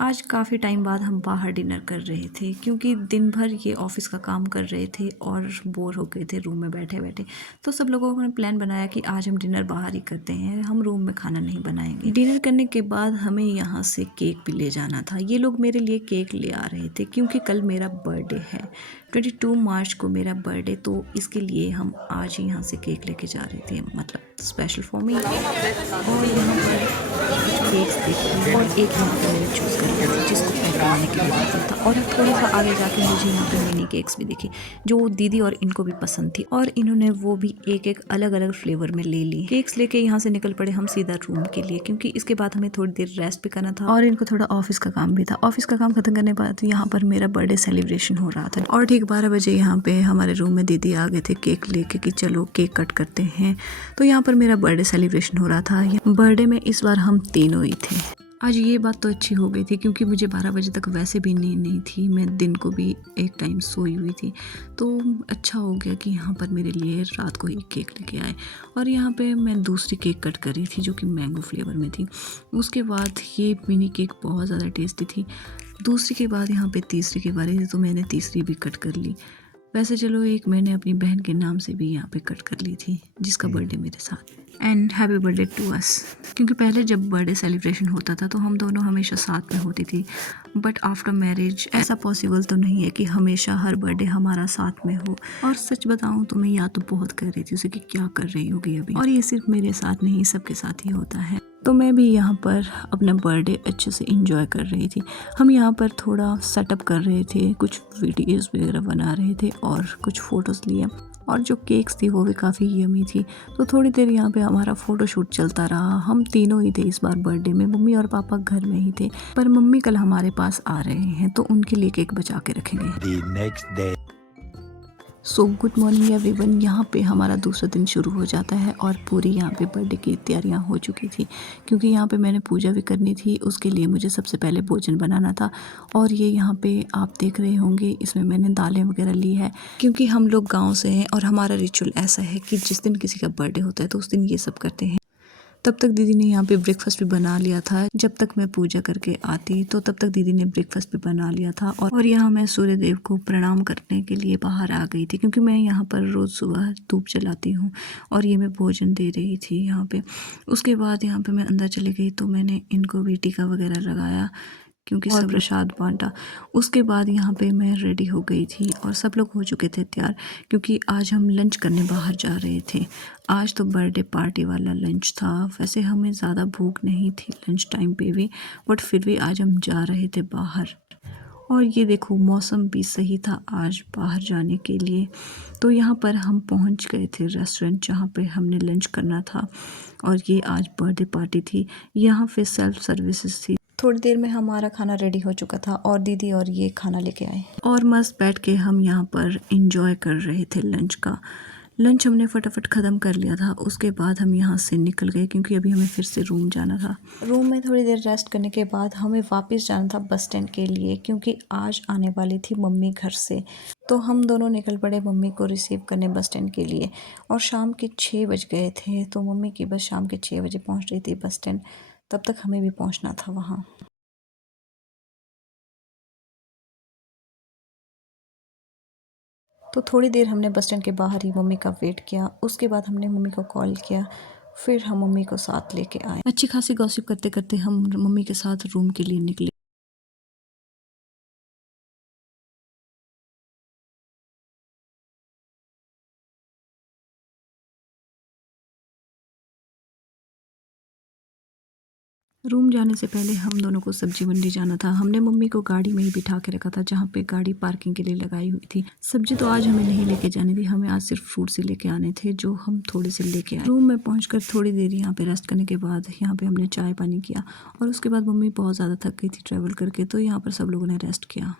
आज काफ़ी टाइम बाद हम बाहर डिनर कर रहे थे क्योंकि दिन भर ये ऑफिस का काम कर रहे थे और बोर हो गए थे रूम में बैठे बैठे। तो सब लोगों ने प्लान बनाया कि आज हम डिनर बाहर ही करते हैं, हम रूम में खाना नहीं बनाएंगे। डिनर करने के बाद हमें यहाँ से केक भी ले जाना था। ये लोग मेरे लिए केक ले आ रहे थे क्योंकि कल मेरा बर्थडे है, 22 मार्च को मेरा बर्थडे। तो इसके लिए हम आज ही यहाँ से केक लेके जा रहे थे, मतलब स्पेशल फॉर मी। और यहाँ पर केक्स देखे और एक यहाँ पे मैंने चूज़ कर लिया था जिसको पैक करने के लिए रखा था। और थोड़ा सा आगे जाके मुझे यहाँ पे मिनी केक्स भी दिखे जो दीदी और इनको भी पसंद थी, और इन्होंने वो भी एक एक अलग अलग फ्लेवर में ले ली। केक्स लेके यहाँ से निकल पड़े हम सीधा रूम के लिए क्योंकि इसके बाद हमें थोड़ी देर रेस्ट भी करना था और इनको थोड़ा ऑफिस का काम भी था। ऑफिस का काम खत्म करने के बाद यहाँ पर मेरा बर्थडे सेलिब्रेशन हो रहा था और ठीक 12 बजे यहाँ पे हमारे रूम में दीदी आ गए थे केक लेके कि चलो केक कट करते हैं। तो यहाँ पर मेरा बर्थडे सेलिब्रेशन हो रहा था। बर्थडे में इस बार हम तीनों ही थे। आज ये बात तो अच्छी हो गई थी क्योंकि मुझे 12 बजे तक वैसे भी नींद नहीं थी, मैं दिन को भी एक टाइम सोई हुई थी। तो अच्छा हो गया कि यहाँ पर मेरे लिए रात को ही केक लेके आए। और यहाँ पे मैं दूसरी केक कट कर रही थी जो कि मैंगो फ्लेवर में थी। उसके बाद ये मिनी केक बहुत ज़्यादा टेस्टी थी। दूसरी के बाद यहाँ पे तीसरी की बारी थी तो मैंने तीसरी भी कट कर ली। वैसे चलो एक मैंने अपनी बहन के नाम से भी यहाँ पे कट कर ली थी जिसका बर्थडे मेरे साथ। And happy birthday to us. क्योंकि पहले जब बर्थडे सेलिब्रेशन होता था तो हम दोनों हमेशा साथ में होती थी, बट आफ्टर मैरिज ऐसा पॉसिबल तो नहीं है कि हमेशा हर बर्थडे हमारा साथ में हो। और सच बताऊं तो मैं याद तो बहुत कर रही थी उसे कि क्या कर रही होगी अभी, और ये सिर्फ मेरे साथ नहीं सबके साथ ही होता है। तो मैं भी यहाँ पर अपना बर्थडे अच्छे से एंजॉय कर रही थी। हम यहाँ पर थोड़ा सेटअप कर रहे थे, कुछ वीडियोस वगैरह बना रहे थे और कुछ फ़ोटोज़ लिए, और जो केक्स थी वो भी काफ़ी यमी थी। तो थोड़ी देर यहाँ पे हमारा फ़ोटोशूट चलता रहा। हम तीनों ही थे इस बार बर्थडे में, मम्मी और पापा घर में ही थे, पर मम्मी कल हमारे पास आ रहे हैं तो उनके लिए केक बचा के रखेंगे। So good morning everyone. यहाँ पे हमारा दूसरा दिन शुरू हो जाता है और पूरी यहाँ पे बर्थडे की तैयारियाँ हो चुकी थी क्योंकि यहाँ पे मैंने पूजा भी करनी थी। उसके लिए मुझे सबसे पहले भोजन बनाना था, और ये यहाँ पे आप देख रहे होंगे इसमें मैंने दालें वगैरह ली है क्योंकि हम लोग गाँव से हैं और हमारा रिचुअल ऐसा है कि जिस दिन किसी का बर्थडे होता है तो उस दिन ये सब करते हैं। तब तक दीदी ने यहाँ पे ब्रेकफास्ट भी बना लिया था। जब तक मैं पूजा करके आती तो तब तक दीदी ने ब्रेकफास्ट भी बना लिया था। और यहाँ मैं सूर्य देव को प्रणाम करने के लिए बाहर आ गई थी क्योंकि मैं यहाँ पर रोज़ सुबह धूप जलाती हूँ और ये मैं भोजन दे रही थी यहाँ पे। उसके बाद यहाँ पे मैं अंदर चली गई तो मैंने इनको भी टीका वगैरह लगाया क्योंकि सब प्रसाद बांटा। उसके बाद यहाँ पे मैं रेडी हो गई थी और सब लोग हो चुके थे तैयार क्योंकि आज हम लंच करने बाहर जा रहे थे। आज तो बर्थडे पार्टी वाला लंच था। वैसे हमें ज़्यादा भूख नहीं थी लंच टाइम पे भी, बट फिर भी आज हम जा रहे थे बाहर। और ये देखो मौसम भी सही था आज बाहर जाने के लिए। तो यहाँ पर हम पहुँच गए थे रेस्टोरेंट जहाँ पे हमने लंच करना था, और ये आज बर्थडे पार्टी थी। यहाँ पे सेल्फ सर्विसेज थी। थोड़ी देर में हमारा खाना रेडी हो चुका था और दीदी और ये खाना लेके आए और मस्त बैठ के हम यहाँ पर एंजॉय कर रहे थे लंच का। लंच हमने फटाफट ख़त्म कर लिया था। उसके बाद हम यहाँ से निकल गए क्योंकि अभी हमें फिर से रूम जाना था। रूम में थोड़ी देर रेस्ट करने के बाद हमें वापस जाना था बस स्टैंड के लिए क्योंकि आज आने वाली थी मम्मी घर से। तो हम दोनों निकल पड़े मम्मी को रिसीव करने बस स्टैंड के लिए, और शाम के 6 बज गए थे तो मम्मी की बस शाम के 6 बजे पहुँच रही थी बस स्टैंड। तब तक हमें भी पहुँचना था वहाँ। तो थोड़ी देर हमने बस स्टैंड के बाहर ही मम्मी का वेट किया। उसके बाद हमने मम्मी को कॉल किया, फिर हम मम्मी को साथ लेके आए। अच्छी खासी गॉसिप करते करते हम मम्मी के साथ रूम के लिए निकले। रूम जाने से पहले हम दोनों को सब्जी मंडी जाना था। हमने मम्मी को गाड़ी में ही बिठा के रखा था जहाँ पे गाड़ी पार्किंग के लिए लगाई हुई थी। सब्जी तो आज हमें नहीं लेके जानी थी, हमें आज सिर्फ फ्रूट से लेके आने थे जो हम थोड़े से लेके आए। रूम में पहुंचकर थोड़ी देर यहाँ पे रेस्ट करने के बाद यहाँ पे हमने चाय पानी किया, और उसके बाद मम्मी बहुत ज़्यादा थक गई थी ट्रैवल करके, तो यहाँ पर सब लोगों ने रेस्ट किया।